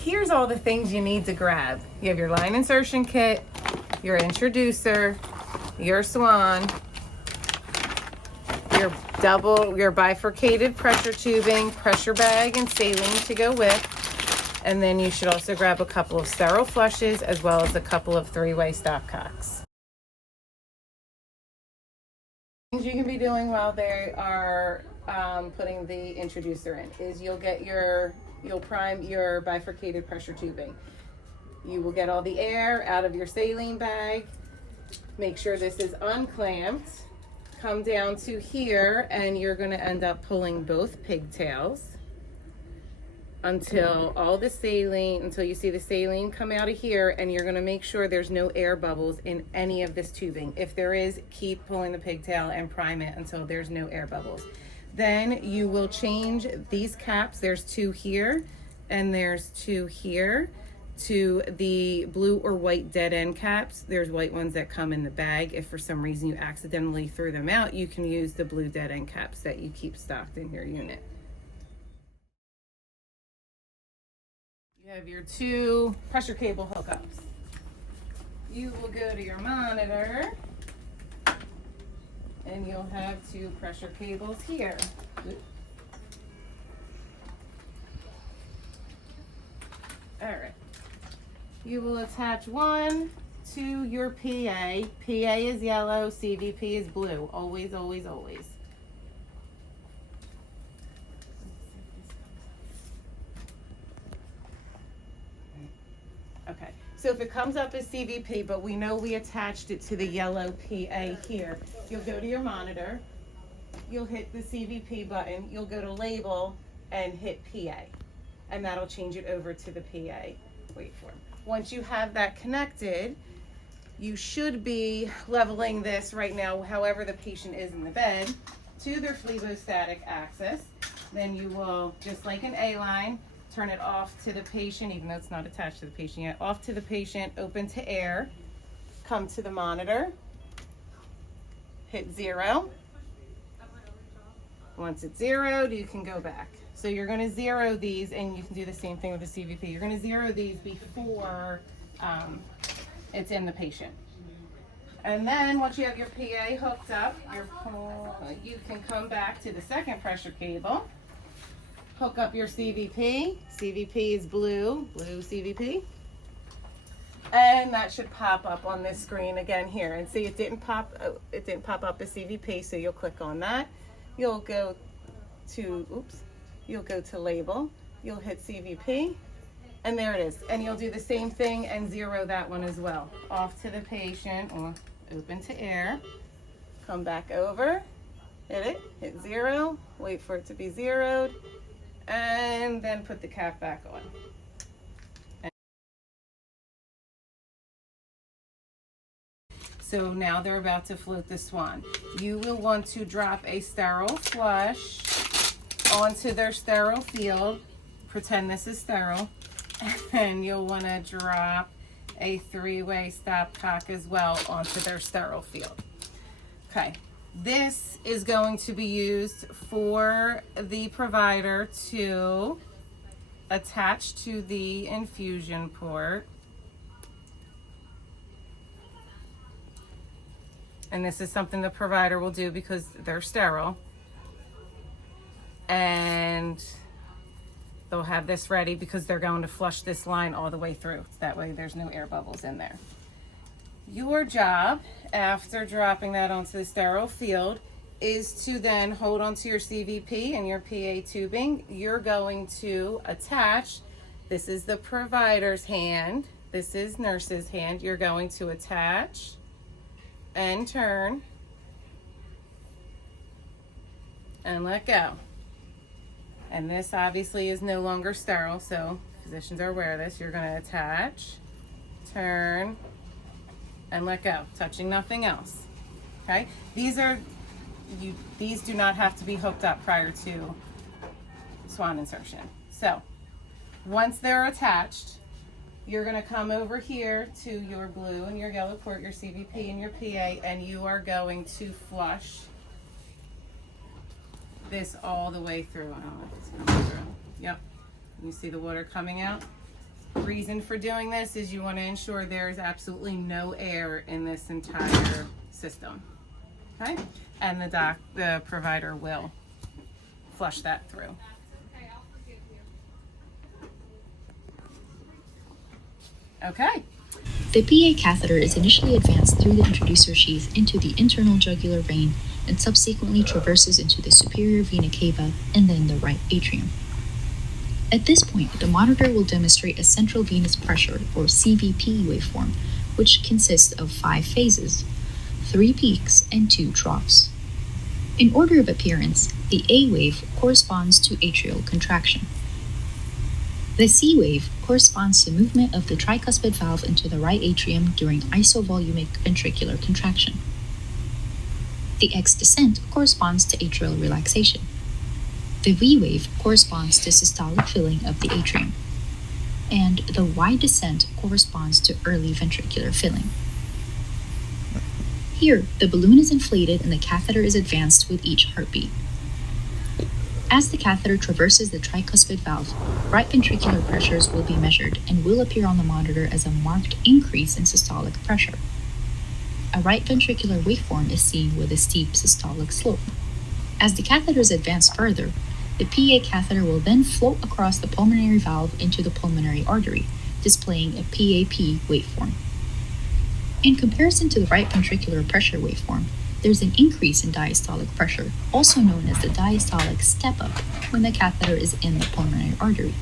here's all the things you need to grab. You have your line insertion kit, your introducer, your Swan, your bifurcated pressure tubing, pressure bag, and saline to go with. And then you should also grab a couple of sterile flushes as well as a couple of 3-way stopcocks. Things you can be doing while they are putting the introducer in is you'll prime your bifurcated pressure tubing. You will get all the air out of your saline bag. Make sure this is unclamped. Come down to here and you're going to end up pulling both pigtails until you see the saline come out of here, and you're going to make sure there's no air bubbles in any of this tubing. If there is, keep pulling the pigtail and prime it until there's no air bubbles. Then you will change these caps. There's 2 here and there's 2 here to the blue or white dead end caps. There's white ones that come in the bag. If for some reason you accidentally threw them out, you can use the blue dead end caps that you keep stocked in your unit. You have your 2 pressure cable hookups. You will go to your monitor and you'll have 2 pressure cables here. All right. You will attach one to your PA. PA is yellow, CVP is blue. Always, always, always. Okay, so if it comes up as CVP, but we know we attached it to the yellow PA here, you'll go to your monitor, you'll hit the CVP button, you'll go to label and hit PA, and that'll change it over to the PA waveform. Once you have that connected, you should be leveling this right now, however the patient is in the bed, to their phlebostatic axis. Then you will, just like an A-line, turn it off to the patient, even though it's not attached to the patient yet. Off to the patient, open to air, come to the monitor, hit 0. Once it's zeroed, you can go back. So you're going to 0 these, and you can do the same thing with the CVP. You're going to 0 these before it's in the patient. And then once you have your PA hooked up, you can come back to the second pressure cable. Hook up your CVP. CVP is blue CVP. And that should pop up on this screen again here. And see, it didn't pop up as CVP, so you'll click on that. You'll go to label. You'll hit CVP, and there it is. And you'll do the same thing and 0 that one as well. Off to the patient, or open to air. Come back over, hit 0, wait for it to be 0'd. And then put the cap back on. So now they're about to float the Swan. You will want to drop a sterile flush onto their sterile field. Pretend this is sterile. And you'll want to drop a 3-way stopcock as well onto their sterile field. Okay. This is going to be used for the provider to attach to the infusion port. And this is something the provider will do because they're sterile. And they'll have this ready because they're going to flush this line all the way through. That way there's no air bubbles in there. Your job, after dropping that onto the sterile field, is to then hold onto your CVP and your PA tubing. You're going to attach, this is the provider's hand, this is nurse's hand. You're going to attach and turn and let go. And this obviously is no longer sterile, so physicians are aware of this. You're going to attach, turn, and let go, touching nothing else. Okay? These do not have to be hooked up prior to Swan insertion. So once they're attached, you're going to come over here to your blue and your yellow port, your CVP and your PA, and you are going to flush this all the way through. I don't know if it's coming through. Yep. You see the water coming out? Reason for doing this is you want to ensure there's absolutely no air in this entire system. Okay? And the provider will flush that through. Okay. The PA catheter is initially advanced through the introducer sheath into the internal jugular vein and subsequently traverses into the superior vena cava and then the right atrium. At this point, the monitor will demonstrate a central venous pressure, or CVP waveform, which consists of 5 phases, 3 peaks and 2 troughs. In order of appearance, the A wave corresponds to atrial contraction. The C wave corresponds to movement of the tricuspid valve into the right atrium during isovolumic ventricular contraction. The X descent corresponds to atrial relaxation. The V wave corresponds to systolic filling of the atrium. And the Y descent corresponds to early ventricular filling. Here, the balloon is inflated and the catheter is advanced with each heartbeat. As the catheter traverses the tricuspid valve, right ventricular pressures will be measured and will appear on the monitor as a marked increase in systolic pressure. A right ventricular waveform is seen with a steep systolic slope. As the catheters advance further, the PA catheter will then float across the pulmonary valve into the pulmonary artery, displaying a PAP waveform. In comparison to the right ventricular pressure waveform, there's an increase in diastolic pressure, also known as the diastolic step-up, when the catheter is in the pulmonary artery.